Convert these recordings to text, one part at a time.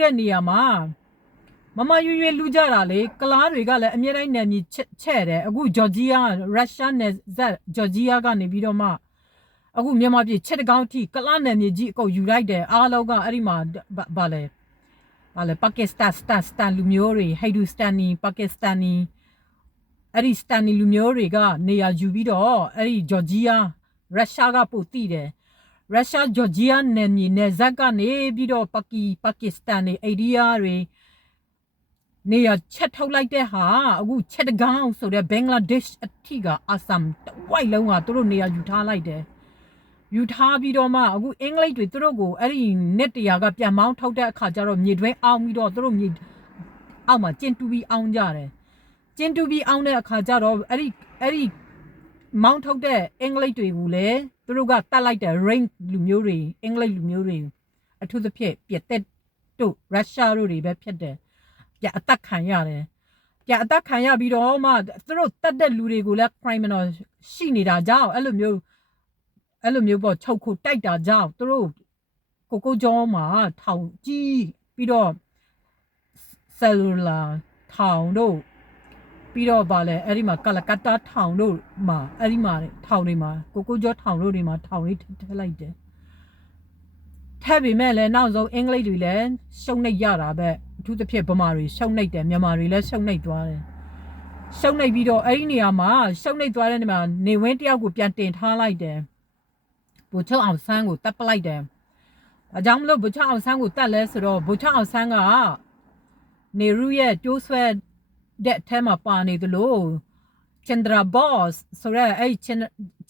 တဲ့နေရာမှာမမရွရွလူကြတာလေကလားတွေကလည်းအမြဲတမ်းနယ်မြေချက်ချဲ့တယ်အခုဂျော်ဂျီးယားရုရှားနယ်ဇက်ဂျော်ဂျီးယားကနေပြီးတော့မှအခုမြန်မာပြည်ချက်တကောင်းထိကလားနယ်မြေကြီးအကုန်ယူလိုက်တယ်အားလုံးကအဲ့ဒီမှာဗဗာလဲဗာလဲပါကစ္စတန်စတန်စတန်လူမျိုးတွေဟိဒူစတန်နီပါကစ္စတန်နီအဲ့ဒီစတန်နီလူမျိုးတွေကနေရာယူပြီးတော့အဲ့ဒီဂျော်ဂျီးယားရုရှားကပို့တိတယ် ရုရှားဂျော်ဂျီးယားနယ်မြေနယ်ဇက်ကနေပြီးတော့ပါကီပါကစ္စတန်တွေအိန္ဒိယတွေနေရချက်ထုတ်လိုက်တဲ့ဟာအခုချက်တကောင်းဆိုတဲ့ဘင်္ဂလားဒေ့ရှ်အထိကအဆမ်တဝိုက်လုံးကသူတို့နေရယူထားလိုက်တယ်ယူထားပြီးတော့မှအခုအင်္ဂလိပ်တွေသူတို့ကိုအဲ့ဒီ net တရားကပြန်မောင်းထုတ်တဲ့အခါကျတော့မြေတွင်းအောင်ပြီးတော့သူတို့မြေအောက်မှာကျင်တူပြီးအောင်ကြတယ်ကျင်တူပြီးအောင်တဲ့အခါကျတော့အဲ့ဒီအဲ့ဒီမောင်းထုတ်တဲ့အင်္ဂလိပ်တွေကိုလည်း သူတို့ကတတ်လိုက်တဲ့ range လူမျိုးတွေအင်္ဂလိပ်လူမျိုးတွေအထူးသဖြင့်ပြက်တက်တို့ရုရှားတို့တွေပဲဖြစ်တယ်ပြအသက်ခံရတယ်ပြအသက်ခံရပြီးတော့မှသူတို့တတ်တဲ့လူတွေကိုလည်း criminal ရှိနေတာကြောင့်အဲ့လိုမျိုးအဲ့လိုမျိုးပေါ့ချုပ်ခုတိုက်တာကြောင့်သူတို့ကိုကိုကျော်မှာထောင်ကြီးပြီးတော့ cellular ထောင်တို့ ပြီးတော့ဗာလဲအဲ့ဒီမှာကလကတ္တာထောင်တို့မှာအဲ့ဒီမှာထောင်တွေမှာကိုကိုကျော်ထောင်တို့တွေမှာထောင်လေးထည့်လိုက်တယ်ထည့်ပေမဲ့လည်းနောက်ဆုံးအင်္ဂလိပ်တွေလည်းရှုံနှိပ်ရတာပဲအထူးသဖြင့်ဗမာတွေရှုံနှိပ်တယ်မြန်မာတွေလည်းရှုံနှိပ်သွားတယ်ရှုံနှိပ်ပြီးတော့အဲ့ဒီနေရာမှာရှုံနှိပ်သွားတဲ့နေရာမှာနေဝင်းတယောက်ကိုပြန်တင်ထားလိုက်တယ်ဘူချုပ်အောင်ဆန်းကိုတပ်ပလိုက်တယ်အကြောင်းမလို့ဘူချုပ်အောင်ဆန်းကိုတပ်လဲဆိုတော့ဘူချုပ်အောင်ဆန်းကနေရူရဲ့ကျိုးဆွဲ တဲ့အထဲမှာပါနေသလို Chandra Boss ဆိုရဲအဲ့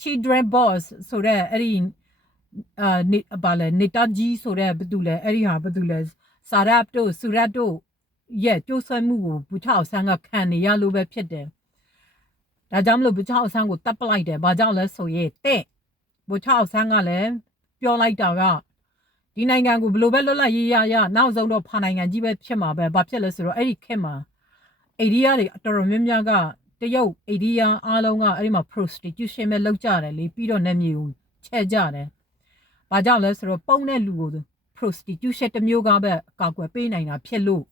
Children Boss ဆိုရဲအဲ့ဒီအာနေဘာလဲနေတာကြီးဆိုရဲဘာတူလဲအဲ့ဒီဟာဘာတူလဲစာရပ်တို့စူရတ်တို့ရဲ့ကျိုးဆွဲမှုကိုဘူချောက်ဆန်းကခံနေရလို့ပဲဖြစ်တယ်။ဒါကြောင့်မလို့ဘူချောက်ဆန်းကိုတပ်ပလိုက်တယ်။ဘာကြောင့်လဲဆိုရင်တဲ့ဘူချောက်ဆန်းကလည်းပြောလိုက်တာကဒီနိုင်ငံကိုဘယ်လိုပဲလွတ်လပ်ရေးရရနောက်ဆုံးတော့ဖာနိုင်ငံကြီးပဲဖြစ်မှာပဲ။ဘာဖြစ်လဲဆိုတော့အဲ့ဒီခေတ်မှာ အိန္ဒိယတွေအတော်များများကတရုတ်အိန္ဒိယအားလုံးကအဲ့ဒီမှာ prostitution ပဲလုပ်ကြတယ်လေပြီးတော့နာမည်ကိုချဲ့ကြတယ်။ဘာကြောင့်လဲဆိုတော့ပုံတဲ့လူကို prostitution တစ်မျိုးကပဲအကာအကွယ်ပေးနိုင်တာဖြစ်လို့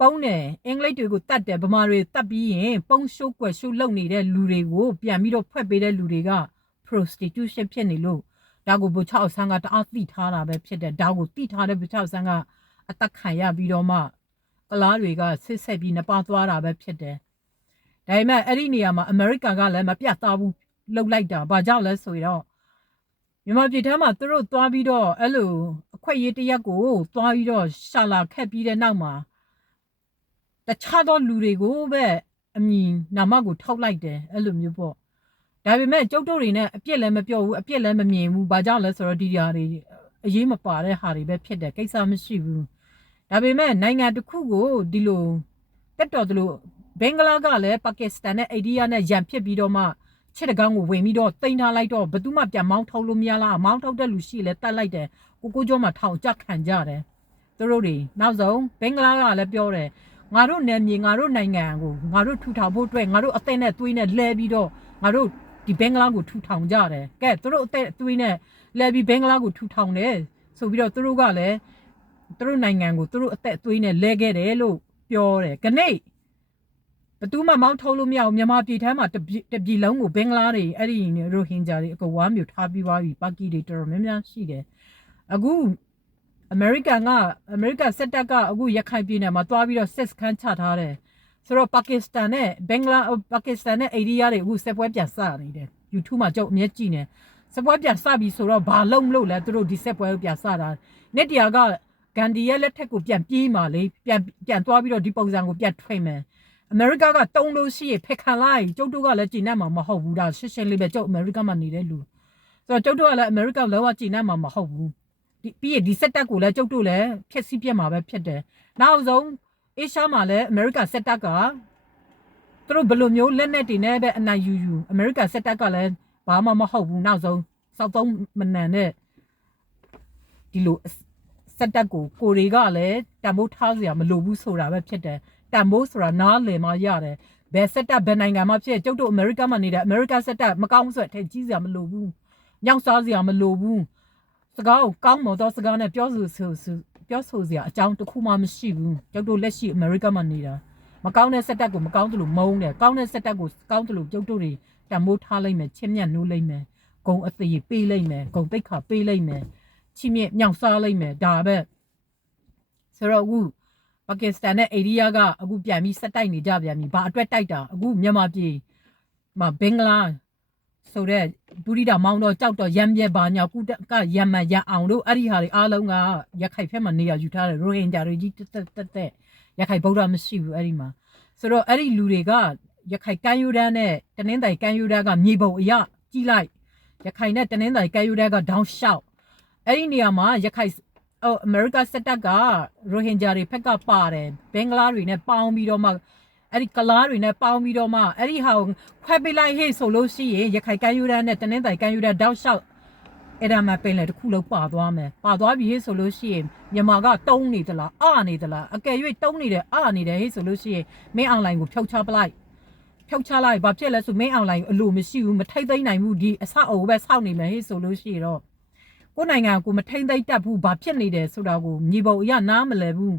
ပုံတယ်အင်္ဂလိပ်တွေကိုတတ်တယ်ဗမာတွေတတ်ပြီးရင်ပုံရှိုးကွယ်ရှိုးလုပ်နေတဲ့လူတွေကိုပြန်ပြီးတော့ဖွက်ပေးတဲ့လူတွေက prostitution ဖြစ်နေလို့ဒါကိုဘူချောက်ဆန်းကတအားသိထားတာပဲဖြစ်တယ်ဒါကိုသိထားတဲ့ဘူချောက်ဆန်းကအသက်ခံရပြီးတော့မှ ကလားတွေကဆစ်ဆက်ပြီးနှပါသွားတာပဲဖြစ်တယ်။ဒါပေမဲ့အဲ့ဒီနေရာမှာအမေရိကန်ကလည်းမပြတ်သားဘူးလှုပ်လိုက်တာ။ဘာကြောင့်လဲဆိုတော့မြန်မာပြည်ထဲမှာသူတို့သွားပြီးတော့အဲ့လိုအခွက်ရေးတရက်ကိုသွားပြီးတော့ရှာလာခက်ပြီးတဲ့နောက်မှာတခြားသောလူတွေကိုပဲအမြင်နာမကိုထောက်လိုက်တယ်အဲ့လိုမျိုးပေါ့။ဒါပေမဲ့ကျုပ်တို့တွေနဲ့အပြစ်လည်းမပြောဘူးအပြစ်လည်းမမြင်ဘူး။ဘာကြောင့်လဲဆိုတော့ဒီຢာတွေအရေးမပါတဲ့ဟာတွေပဲဖြစ်တယ်ကိစ္စမရှိဘူး။ ဒါပေမဲ့နိုင်ငံတစ်ခုကိုဒီလိုတက်တော်တလို့ဘင်္ဂလားကလည်းပါကစ္စတန်နဲ့အိန္ဒိယနဲ့ရန်ဖြစ်ပြီးတော့မှချစ်တကောင်းကိုဝင်ပြီးတော့တင်ထားလိုက်တော့ဘယ်သူမှပြန်မောင်းထုတ်လို့မရလားမောင်းထုတ်တဲ့လူရှိလဲတတ်လိုက်တယ်ကိုကိုကျော်မှထောင်ကြခံကြတယ်သူတို့တွေနောက်ဆုံးဘင်္ဂလားကလည်းပြောတယ်ငါတို့နယ်မြေငါတို့နိုင်ငံကိုငါတို့ထူထောင်ဖို့အတွက်ငါတို့အသက်နဲ့သွေးနဲ့လဲပြီးတော့ငါတို့ဒီဘင်္ဂလားကိုထူထောင်ကြတယ်ကဲသူတို့အသက်သွေးနဲ့လဲပြီးဘင်္ဂလားကိုထူထောင်တယ်ဆိုပြီးတော့သူတို့ကလည်း သူတို့နိုင်ငံကိုသူတို့အသက်အသွေးနဲ့လဲခဲ့တယ်လို့ပြောတယ်။ခနေ့ဘသူမှမောင်းထုတ်လို့မရဘူးမြန်မာပြည်ထဲမှာတပြည်တပြည်လုံးကိုဘင်္ဂလားတွေအဲ့ဒီရိုဟင်ဂျာတွေအကုန်ဝမ်းမျိုးထားပြီးသွားပြီပါကီတွေတော်တော်များများရှိတယ်။အခုအမေရိကန်ကအမေရိကန်စစ်တပ်ကအခုရခိုင်ပြည်နယ်မှာတွားပြီးတော့စစ်စခန်းချထားတယ်။ဆိုတော့ပါကစ္စတန်နဲ့ဘင်္ဂလားပါကစ္စတန်နဲ့အိန္ဒိယတွေအခုစစ်ပွဲပြန်စနေတယ်။ YouTube မှာကြောက်အမြဲကြည့်နေ။စစ်ပွဲပြန်စပြီဆိုတော့ဘာလုံးမလို့လဲသူတို့ဒီစစ်ပွဲကိုပြန်စတာ။နေ့တရာက ဂန်ဒီရဲ့လက်ထက်ကိုပြန်ပြေးมาလေပြန်ပြန်သွားပြီးတော့ဒီပုံစံကိုပြန်ထွင်မယ်အမေရိကကတုံးလို့ရှိရဖက်ခံလိုက်ကျုပ်တို့ကလည်းကျင်နေမှာမဟုတ်ဘူးဒါရှင်းရှင်းလေးပဲကျုပ်အမေရိကမှာနေတဲ့လူဆိုတော့ကျုပ်တို့ကလည်းအမေရိကလောကကျင်နေမှာမဟုတ်ဘူးဒီပြီးရဒီစက်တက်ကိုလည်းကျုပ်တို့လည်းဖျက်ဆီးပြက်မှာပဲဖြစ်တယ်နောက်ဆုံးအေရှားမှာလည်းအမေရိကစက်တက်ကသူတို့ဘယ်လိုမျိုးလက်နဲ့တွေနဲ့ပဲအနိုင်ယူယူအမေရိကစက်တက်ကလည်းဘာမှမဟုတ်ဘူးနောက်ဆုံးစောက်သုံးမနန်နဲ့ဒီလို စက်တက်ကိုကိုတွေကလည်းတံမိုးထားစရာမလိုဘူးဆိုတာပဲဖြစ်တယ်တံမိုးဆိုတာနားလည်မှရတယ်ဘယ်စက်တက်ဘယ်နိုင်ငံမှာဖြစ်ကျုပ်တို့အမေရိကမှာနေတဲ့အမေရိကစက်တက်မကောင်းဆိုထည့်ကြီးစရာမလိုဘူးညောင်စားစရာမလိုဘူးစကားကိုကောင်းမတော်စကားနဲ့ပြောဆိုဆိုပြောဆိုစရာအကြောင်းတစ်ခုမှမရှိဘူးကျုပ်တို့လက်ရှိအမေရိကမှာနေတာမကောင်းတဲ့စက်တက်ကိုမကောင်းသလိုမုန်းတယ်ကောင်းတဲ့စက်တက်ကိုကောင်းသလိုကျုပ်တို့တွေတံမိုးထားလိုက်မယ်ချင်းမြတ်နိုးလိုက်မယ်ဂုံအသေးပေးလိုက်မယ်ဂုံတိတ်ခါပေးလိုက်မယ် ချီမြင့်မြောက်စားလိုက်မယ်ဒါပဲဆိုတော့အခုပါကစ္စတန်နဲ့အိန္ဒိယကအခုပြန်ပြီးစက်တိုက်နေကြပြန်ပြီဘာအတွက်တိုက်တာအခုမြန်မာပြည်မှာဘင်္ဂလားဆိုတော့ဒူရီတာမောင်းတော့ကြောက်တော့ရမ်းပြဲပါညာကုတကရမ်းမရအောင်လို့အဲ့ဒီဟာတွေအားလုံးကရခိုင်ဖက်မှာနေရာယူထားတယ်ရိုဟင်ဂျာတွေကြီးတက်တက်တက်တက်ရခိုင်ဗုဒ္ဓမရှိဘူးအဲ့ဒီမှာဆိုတော့အဲ့ဒီလူတွေကရခိုင်ကမ်းရိုးတန်းနဲ့တနင်္သာရီကမ်းရိုးတန်းကမြေပုံအရကြီးလိုက်ရခိုင်နဲ့တနင်္သာရီကမ်းရိုးတန်းကဒေါင်းလျှောက် အဲ့ဒီနေရာမှာရခိုင်အော်အမေရိကစက်တပ်ကရိုဟင်ဂျာတွေဖက်ကပါတယ်ဘင်္ဂလားတွေနဲ့ပေါင်းပြီးတော့မှအဲ့ဒီကလားတွေနဲ့ပေါင်းပြီးတော့မှအဲ့ဒီဟာကိုခွဲပေးလိုက်ဟေ့ဆိုလို့ရှိရင်ရခိုင်ကမ်းယူရမ်းနဲ့တနင်္သာရီကမ်းယူရမ်းတောက်လျှောက်အဲ့ဒါမှပင်လေတစ်ခုလုံးပါသွားမယ်ပါသွားပြီဟေ့ဆိုလို့ရှိရင်မြန်မာကတုံးနေသလားအနေသလားအကယ်၍တုံးနေတယ်အနေတယ်ဟေ့ဆိုလို့ရှိရင်မင်းအွန်လိုင်းကိုဖြုတ်ချပလိုက်ဖြုတ်ချလိုက်ဘာဖြစ်လဲဆိုမင်းအွန်လိုင်းအလိုမရှိဘူးမထိတ်သိမ်းနိုင်ဘူးဒီအဆောက်အအုံပဲစောင့်နေမယ်ဟေ့ဆိုလို့ရှိရင်တော့ ကိုယ်နိုင်ငံကိုမထိတ်သိမ်းတတ်ဘူးဘာဖြစ်နေတယ်ဆိုတာကိုမြေပုံအရနားမလဲဘူး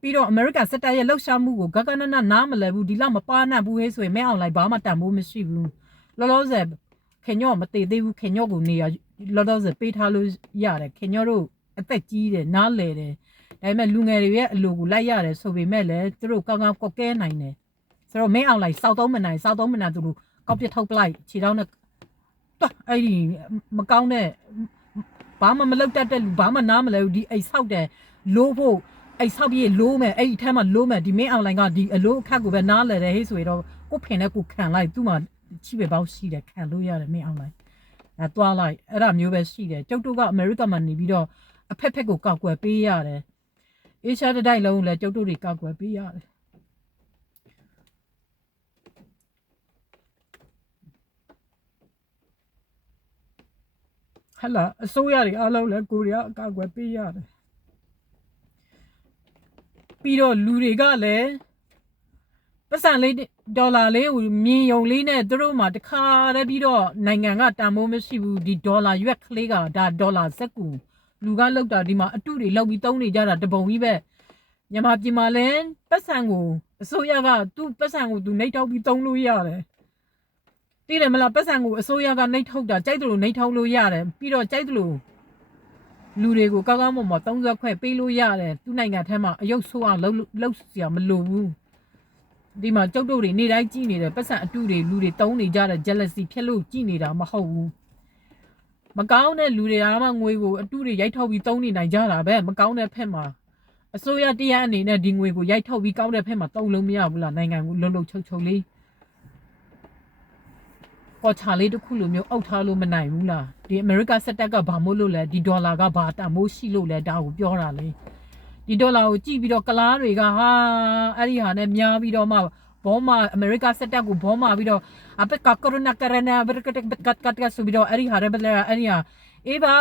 ပြီးတော့ American စစ်တပ်ရဲ့လှုပ်ရှားမှုကိုဂဂနနနားမလည်ဘူးဒီလောက်မပါနိုင်ဘူးဟဲ့ဆိုရင်မဲအောင်လိုက်ဘာမှတန်ဖိုးမရှိဘူးလောလောဆယ်ခင်ညော့မတည်သေးဘူးခင်ညော့ကိုနေရလောလောဆယ်ပေးထားလို့ရတယ်ခင်ညော့တို့အသက်ကြီးတယ်နားလေတယ်ဒါပေမဲ့လူငယ်တွေရဲ့အလိုကိုလိုက်ရတယ်ဆိုပေမဲ့လည်းသူတို့ကောင်းကောင်းကွက်ကဲနိုင်တယ်ဆိုတော့မဲအောင်လိုက်စောက်သုံးမနိုင်စောက်သုံးမနိုင်သူတို့ကောက်ပြထုတ်ပလိုက်ခြေထောက်နဲ့တွတ်အဲ့ဒီမကောင်းတဲ့ ဘာမှမလုပ်တတ်တဲ့လူဘာမှနားမလဲဘူးဒီအိတ်ဆောက်တယ်လို့ဖို့အဲ့ဆောက်ပြေးလိုးမယ်အဲ့ဒီထဲမှာလိုးမယ်ဒီမင်းအွန်လိုင်းကဒီအလိုးအခက်ကိုပဲနားလဲတယ်ဟေးဆိုရင်တော့ကိုဖင်နဲ့ကိုခံလိုက်သူ့မှာချိပဲပေါင်းရှိတယ်ခံလို့ရတယ်မင်းအွန်လိုင်းအဲတွားလိုက်အဲ့ဒါမျိုးပဲရှိတယ်ကျုပ်တို့ကအမေရိကမှာနေပြီးတော့အဖက်ဖက်ကိုကောက်ွယ်ပေးရတယ်အေရှားတစ်တိုက်လုံးလည်းကျုပ်တို့တွေကောက်ွယ်ပေးရတယ် ဟလာအစိုးရတွေအားလုံးလည်းကိုရီးယားအကောက်ွယ်ပေးရတယ်ပြီးတော့လူတွေကလည်းပတ်စံလေးဒေါ်လာလေးကိုမြင်ယုံလေးနဲ့သူတို့မှတခါတည်းပြီးတော့နိုင်ငံကတန်ဖိုးမရှိဘူးဒီဒေါ်လာရွက်ကလေးကဒါဒေါ်လာစက်ကူလူကလောက်တာဒီမှာအတုတွေလောက်ပြီးတုံးနေကြတာတပုံကြီးပဲမြန်မာပြည်မှာလည်းပတ်စံကိုအစိုးရကသူ့ပတ်စံကိုသူနှိပ်ထောက်ပြီးတုံးလို့ရတယ် တိတယ်မလားပတ်စံကိုအစိုးရကနှိပ်ထုတ်တာကြိုက်တယ်လို့နှိပ်ထုတ်လို့ရတယ်ပြီးတော့ကြိုက်တယ်လို့လူတွေကိုကောင်းကောင်းမွန်မွန်သုံးဆွဲခွဲပေးလို့ရတယ်သူနိုင်ငံထဲမှာအယုတ်ဆိုးအောင်လှုပ်လှုပ်စရာမလိုဘူးဒီမှာကြောက်တုတ်တွေနေတိုင်းကြည်နေတယ်ပတ်စံအတုတွေလူတွေတုံးနေကြတဲ့ jealousy ဖြစ်လို့ကြည်နေတာမဟုတ်ဘူးမကောင်းတဲ့လူတွေအားမငွေကိုအတုတွေရိုက်ထုတ်ပြီးတုံးနေနိုင်ကြတာပဲမကောင်းတဲ့ဖက်မှာအစိုးရတရားအနေနဲ့ဒီငွေကိုရိုက်ထုတ်ပြီးကောင်းတဲ့ဖက်မှာတုံးလုံးမရဘူးလားနိုင်ငံကိုလှုပ်လှုပ်ချုပ်ချုပ်လေး ပေါ်ချလေးတစ်ခုလိုမျိုးအုပ်ထားလို့မနိုင်ဘူးလားဒီအမေရိကစက်တက်ကဘာမို့လို့လဲဒီဒေါ်လာကဘာတန်မိုးရှိလို့လဲဒါကိုပြောတာလေဒီဒေါ်လာကိုကြည့်ပြီးတော့ကလားတွေကဟာအဲ့ဒီဟာနဲ့များပြီးတော့မှဘောမအမေရိကစက်တက်ကိုဘောမပြီးတော့အပက်ကကိုရိုနာကရနာဘရကတကတ်ကတ်ကတ်ဆိုပြီးတော့အဲ့ဒီဟာရဘလဲအဲ့ဒီဟာအေးပါ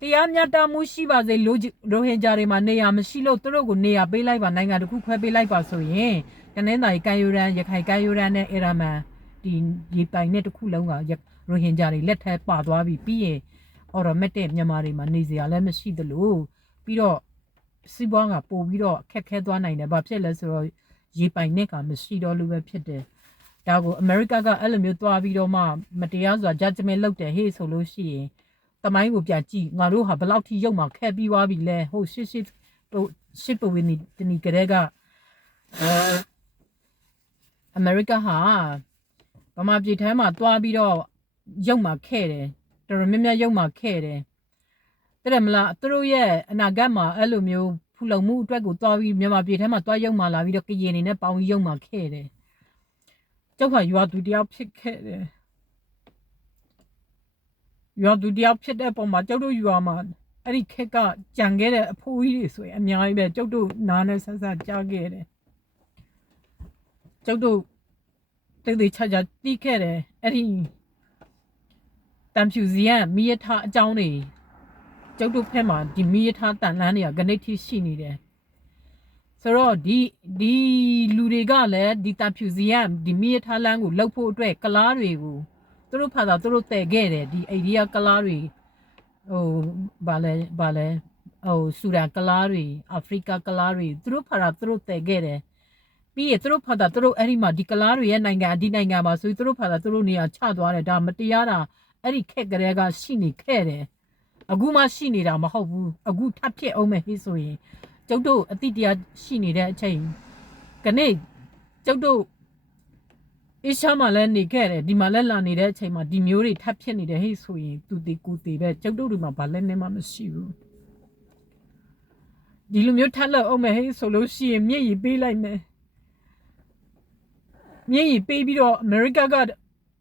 တရားမျှတမှုရှိပါစေလို့ရိုဟင်ဂျာတွေမှာနေရာမရှိလို့သူတို့ကိုနေရာပေးလိုက်ပါနိုင်ငံတစ်ခုခွဲပေးလိုက်ပါဆိုရင်တနင်္သာရီကမ်းရိုးတန်းရခိုင်ကမ်းရိုးတန်းနဲ့အရမန် ဒီဒီပိုင်နဲ့တစ်ခုလုံးကရရိုဟင်ဂျာတွေလက်ထက်ပါသွားပြီပြီးရင် automatic မြန်မာတွေမှာနေစရာလည်းမရှိသလိုပြီးတော့စီးပွားကပို့ပြီးတော့ခက်ခဲသွားနိုင်တယ်ဘာဖြစ်လဲဆိုတော့ရေပိုင်နဲ့ကမရှိတော့လို့ပဲဖြစ်တယ်ဒါကိုအမေရိကကအဲ့လိုမျိုးသွားပြီးတော့မှမတရားစွာ judgment လုပ်တယ်ဟေးဆိုလို့ရှိရင်တမိုင်းကိုပြကြည့်ငါတို့ဟာဘယ်လောက်ထိရုပ်မှာခက်ပြီးသွားပြီလဲဟုတ်ရှစ်ရှစ်ဟိုရှစ်ပဝင်းနီတနီကလေးကအမေရိကဟာ ဗမာပြည်ထဲမှာသွားပြီးတော့ရုပ်မှာခဲ့တယ်တော်တော်များများရုပ်မှာခဲ့တယ်တဲ့တယ်မလားသူတို့ရဲ့အနာဂတ်မှာအဲ့လိုမျိုးဖူလုံမှုအတွက်ကိုသွားပြီးမြန်မာပြည်ထဲမှာသွားရုပ်မှာလာပြီးတော့ကရင်နေနဲ့ပေါင်းပြီးရုပ်မှာခဲ့တယ်ကျောက်ခါရွာသူတယောက်ဖြစ်ခဲ့တယ်ရွာသူတယောက်ဖြစ်တဲ့ပုံမှာကျောက်တို့ရွာမှာအဲ့ဒီခက်ကကြံခဲ့တဲ့အဖိုးကြီးတွေဆိုရင်အများကြီးပဲကျောက်တို့နားနဲ့ဆက်ဆက်ကြားခဲ့တယ်ကျောက်တို့ တိတ်တိတ်ချာချာတီးခဲ့တယ်အဲ့ဒီတမ်ဖြူစီယန်မိရထားအကြောင်းတွေကျုပ်တို့ဖက်မှာဒီမိရထားတန်လန်းတွေကဂနိတ်ထိရှိနေတယ်ဆိုတော့ဒီဒီလူတွေကလည်းဒီတမ်ဖြူစီယန်ဒီမိရထားလန်းကိုလှုပ်ဖို့အတွက်ကလားတွေကိုသူတို့ဖာသာသူတို့တည်ခဲ့တယ်ဒီအိဒီယာကလားတွေဟိုဗာလဲဗာလဲဟိုဆူဒန်ကလားတွေအာဖရိကကလားတွေသူတို့ဖာတာသူတို့တည်ခဲ့တယ် ပြီးရင်သူတို့ဖာတာသူတို့အဲ့ဒီမှာဒီကလားတွေရဲ့နိုင်ငံဒီနိုင်ငံမှာဆိုပြီးသူတို့ဖာတာသူတို့နေရာချသွားတယ်ဒါမတရားတာအဲ့ဒီခက်ကလေးကရှိနေခဲ့တယ်အခုမှရှိနေတာမဟုတ်ဘူးအခုထပ်ဖြစ်အောင်မယ်ဟိဆိုရင်ကျုပ်တို့အတိတရားရှိနေတဲ့အချိန်ကနေ့ကျုပ်တို့အေရှာမှာလည်းနေခဲ့တယ်ဒီမှာလည်းလာနေတဲ့အချိန်မှာဒီမျိုးတွေထပ်ဖြစ်နေတယ်ဟိဆိုရင်သူတေကိုတေပဲကျုပ်တို့တွေမှာဘာလည်းနေမှမရှိဘူးဒီလိုမျိုးထပ်လောက်အောင်မယ်ဟဲ့ဆိုလို့ရှိရင်မျက်ရည်ပေးလိုက်မယ် မျက်ရည်ပေးပြီးတော့အမေရိကက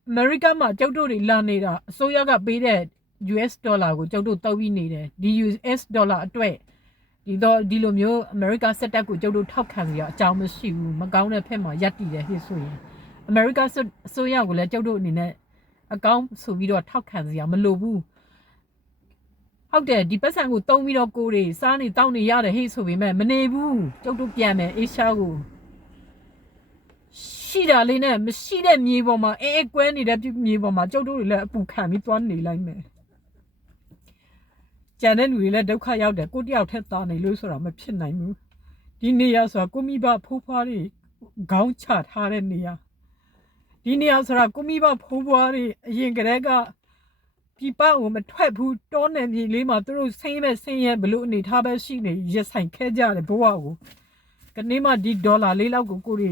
အမေရိကမှာကျုပ်တို့တွေလာနေတာအစိုးရကပေးတဲ့ US ဒေါ်လာကိုကျုပ်တို့တောက်ပြီးနေတယ်ဒီ US ဒေါ်လာအတွက်ဒီတော့ဒီလိုမျိုးအမေရိကစက်တက်ကိုကျုပ်တို့ထောက်ခံကြရအကြောင်းမရှိဘူးမကောင်းတဲ့ဖက်မှာရပ်တည်တယ်ဟဲ့ဆိုရင်အမေရိကအစိုးရကိုလည်းကျုပ်တို့အနေနဲ့အကောင်းဆိုပြီးတော့ထောက်ခံစရာမလိုဘူးဟုတ်တယ်ဒီပတ်စံကိုတုံးပြီးတော့ကိုယ်တွေစားနေတောင်းနေရတယ်ဟေ့ဆိုပေမဲ့မနေဘူးကျုပ်တို့ပြန်မယ်အေးရှားကို ရှိတာလေးနဲ့မရှိတဲ့မြေပေါ်မှာအဲအဲကွဲနေတဲ့မြေပေါ်မှာကျုပ်တို့တွေလည်းအပူခံပြီးသွားနေလိုက်မယ်ကျန်တဲ့လူတွေလည်းဒုက္ခရောက်တယ်ကိုတယောက်ထက်သားနေလို့ဆိုတာမဖြစ်နိုင်ဘူးဒီနေရာဆိုတာကိုမိဘဖိုးဖွားတွေခေါင်းချထားတဲ့နေရာဒီနေရာဆိုတာကိုမိဘဖိုးဖွားတွေအရင်ကတည်းကပြပကိုမထွက်ဘူးတောနယ်မြေလေးမှာသူတို့ဆင်းရဲဆင်းရဲဘလို့အနေထားပဲရှိနေရဆိုင်ခဲ့ကြတယ်ဘဝကိုကနေမှဒီဒေါ်လာလေးလောက်ကိုကိုတွေ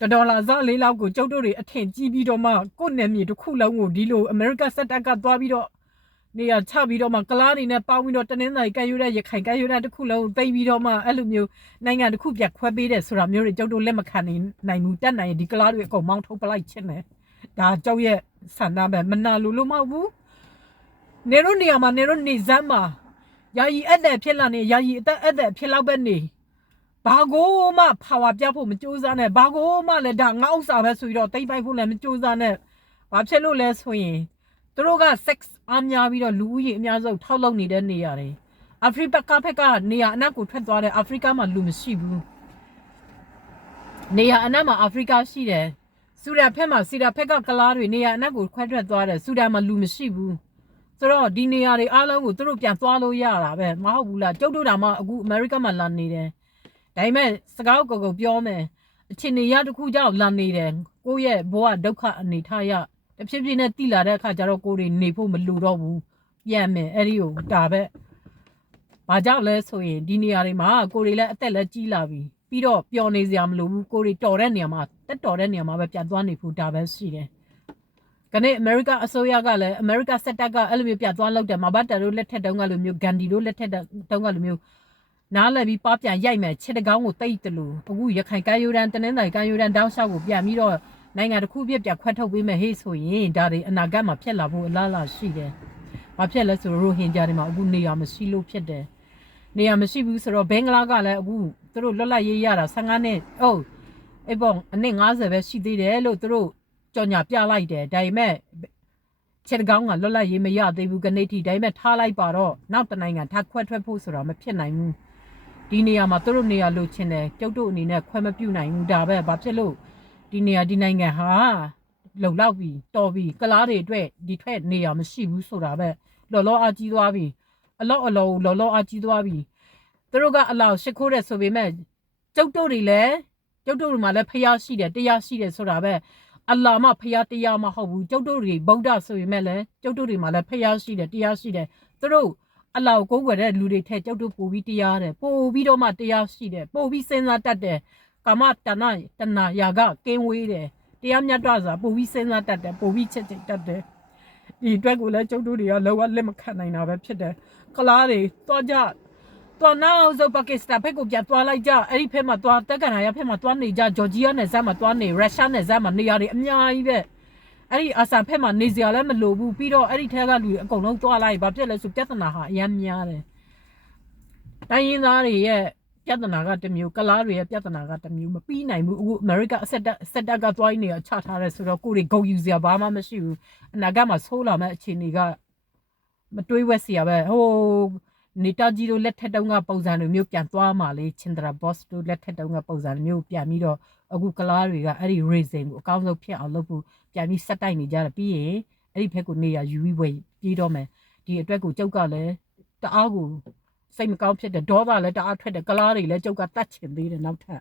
တဒေါ်လာစားလေးလောက်ကိုကျုပ်တို့တွေအထင်ကြီးပြီးတော့မှကိုယ့်နယ်မြေတစ်ခုလုံးကိုဒီလိုအမေရိကစက်တက်ကသွားပြီးတော့နေရာချပြီးတော့မှကလားတွေနဲ့ပေါင်းပြီးတော့တနင်္သာရီကရွတဲ့ရခိုင်ကရွတဲ့တစ်ခုလုံးသိပြီးတော့မှအဲ့လိုမျိုးနိုင်ငံတစ်ခုပြတ်ခွဲပေးတဲ့ဆိုတာမျိုးတွေကျုပ်တို့လက်မခံနိုင်ဘူးတက်နိုင်ရင်ဒီကလားတွေအကုန်မောင်းထုတ်ပလိုက်ခြင်းနဲ့ဒါကြောက်ရဲ့ဆန္ဒပဲမနာလို့လို့မဟုတ်ဘူးနေတို့နေရာမှာနေတို့နေစမ်းမှာယာယီအဲ့တဲ့ဖြစ်လာနေယာယီအသက်အဲ့တဲ့ဖြစ်လောက်ပဲနေ ဘာကိုမှပါဝါပြဖို့မကြိုးစားနဲ့ဘာကိုမှလည်းဒါငါဥစ္စာပဲဆိုပြီးတော့တိမ့်ပိုက်ဖို့လည်းမကြိုးစားနဲ့ဘာဖြစ်လို့လဲဆိုရင်သူတို့က sex အများပြီးတော့လူဦးရေအများဆုံးထောက်လုံနေတဲ့နေရာတွေအာဖရိကဘက်ကနေရာအနောက်ကိုထွက်သွားတဲ့အာဖရိကမှာလူမရှိဘူးနေရာအနောက်မှာအာဖရိကရှိတယ်ဆူဒန်ဖက်မှာစီဒါဖက်ကကလားတွေနေရာအနက်ကိုခွဲထွက်သွားတယ်ဆူဒန်မှာလူမရှိဘူးဆိုတော့ဒီနေရာတွေအားလုံးကိုသူတို့ပြန်သွားလို့ရတာပဲမဟုတ်ဘူးလားကျုပ်တို့တောင်မှအခုအမေရိကမှာလာနေတယ် ဒါပေမဲ့စကားကိုကိုပြောမယ်အချင်းနေရတစ်ခုကြောင့်လာနေတယ်ကိုယ့်ရဲ့ဘဝဒုက္ခအနေထားရတဖြည်းဖြည်းနဲ့တိလာတဲ့အခါကျတော့ကိုယ်တွေနေဖို့မလိုတော့ဘူးပြန်မယ်အဲ့ဒီကိုဒါပဲဘာကြောင့်လဲဆိုရင်ဒီနေရာတွေမှာကိုယ်တွေလည်းအသက်လည်းကြီးလာပြီပြီးတော့ပျော်နေစရာမလိုဘူးကိုယ်တွေတော်တဲ့နေရာမှာတက်တော်တဲ့နေရာမှာပဲပြန်သွားနေဖို့ဒါပဲရှိတယ်။ကနေအမေရိကအစိုးရကလည်းအမေရိကစက်တက်ကအဲ့လိုမျိုးပြသွားလောက်တယ်မဘတ်တာတို့လက်ထက်တုန်းကလိုမျိုးဂန်ဒီတို့လက်ထက်တုန်းကလိုမျိုး နားလည်ပြီးပါပြန်ရိုက်မယ်ခြေတကောင်းကိုတိတ်တယ်လို့အခုရခိုင်ကမ်းရိုးတန်းတနင်္သာရီကမ်းရိုးတန်းတောက်လျှောက်ကိုပြန်ပြီးတော့နိုင်ငံတစ်ခုပြပြခွတ်ထုတ်ပေးမယ်ဟေ့ဆိုရင်ဒါတွေအနာဂတ်မှာဖြစ်လာဖို့အလားအလာရှိတယ်။ဘာဖြစ်လဲဆိုတော့ရိုဟင်ဂျာတွေမှာအခုနေရာမရှိလို့ဖြစ်တယ်။နေရာမရှိဘူးဆိုတော့ဘင်္ဂလားကလည်းအခုသူတို့လွတ်လပ်ရေးရတာ15နှစ်ဟုတ်အဲ့ပေါ့အနည်း90ပဲရှိသေးတယ်လို့သူတို့ကြော်ညာပြလိုက်တယ်ဒါပေမဲ့ချက်ကောင်းကလွတ်လပ်ရေးမရသေးဘူးကနေထိဒါပေမဲ့ထားလိုက်ပါတော့နောက်တနိုင်ငံထားခွဲထွက်ဖို့ဆိုတာမဖြစ်နိုင်ဘူး ဒီနေရာမှာသူတို့နေရာလိုချင်တယ်ကျုပ်တို့အနေနဲ့ခွဲမပြုတ်နိုင်ဘူးဒါပဲဘာဖြစ်လို့ဒီနေရာဒီနိုင်ငံဟာလုံလောက်ပြီတော်ပြီကလားတွေအတွက်ဒီထွက်နေရာမရှိဘူးဆိုတာပဲလော်လောအကြီးသွားပြီအလော့အလော်လော်လောအကြီးသွားပြီသူတို့ကအလောက်ရှ िख ိုးတဲ့ဆိုပေမဲ့ကျုပ်တို့တွေလည်းကျုပ်တို့တွေမှာလည်းဖျားရှိတယ်တရားရှိတယ်ဆိုတာပဲအလာမဖျားတရားမဟုတ်ဘူးကျုပ်တို့တွေဗုဒ္ဓဆိုပေမဲ့လည်းကျုပ်တို့တွေမှာလည်းဖျားရှိတယ်တရားရှိတယ်သူတို့ အလောက်ကိုးကွယ်တဲ့လူတွေထက်ကျုပ်တို့ပို့ပြီးတရားတယ်ပို့ပြီးတော့မှတရားရှိတယ်ပို့ပြီးစဉ်းစားတတ်တယ်ကာမတဏတဏယာကကင်းဝေးတယ်တရားမြတ်တော့ဆိုတာပို့ပြီးစဉ်းစားတတ်တယ်ပို့ပြီးချက်ချက်တတ်တယ်ဒီအတွက်ကိုလည်းကျုပ်တို့တွေကလောကလက်မခံနိုင်တာပဲဖြစ်တယ်ကလားတွေတော့ကြတော့နောက်ဆိုပါကစ္စတန်ဘက်ကိုပြန်သွားလိုက်ကြအဲ့ဒီဘက်မှာသွားတက်ကန်နာရဘက်မှာသွားနေကြဂျော်ဂျီယာနယ်စပ်မှာသွားနေရုရှားနယ်စပ်မှာနေရာတွေအများကြီးပဲ အဲ့ဒီအာဆန်ဘက်မှာနေစရာလည်းမလိုဘူးပြီးတော့အဲ့ဒီထက်ကလူအကုန်လုံးသွားလိုက်ဘာဖြစ်လဲဆိုပြဿနာဟာအများများတယ်တိုင်းရင်းသားတွေရဲ့ပြဿနာကတစ်မျိုးကလားတွေရဲ့ပြဿနာကတစ်မျိုးမပြီးနိုင်ဘူးအခုအမေရိကအဆက်တက်ဆက်တက်ကသွားနေရချထားရဲဆိုတော့ကိုယ်တွေဂုံယူစရာဘာမှမရှိဘူးအနာဂတ်မှာဆိုးလာမယ့်အခြေအနေကမတွေးဝက်စရာပဲဟိုနေတာဂျီတို့လက်ထက်တုန်းကပုံစံလိုမျိုးပြန်သွားမှလေချင်ဒရာဘော့စ်တို့လက်ထက်တုန်းကပုံစံလိုမျိုးပြန်ပြီးတော့ အခုကလားတွေကအဲ့ဒီ racing ကိုအကောင်းဆုံးဖြစ်အောင်လုပ်ဖို့ပြန်ပြီးစက်တိုက်နေကြတယ်ပြီးရင်အဲ့ဒီဘက်ကိုနေရယူပြီးဝယ်ပြေးတော့မယ်ဒီဒီအတွက်ကိုကျုပ်ကလည်းတအားကိုစိတ်မကောင်းဖြစ်တယ်ဒေါသလည်းတအားထွက်တယ်ကလားတွေလည်းကျုပ်ကတတ်ချင်သေးတယ်နောက်ထပ်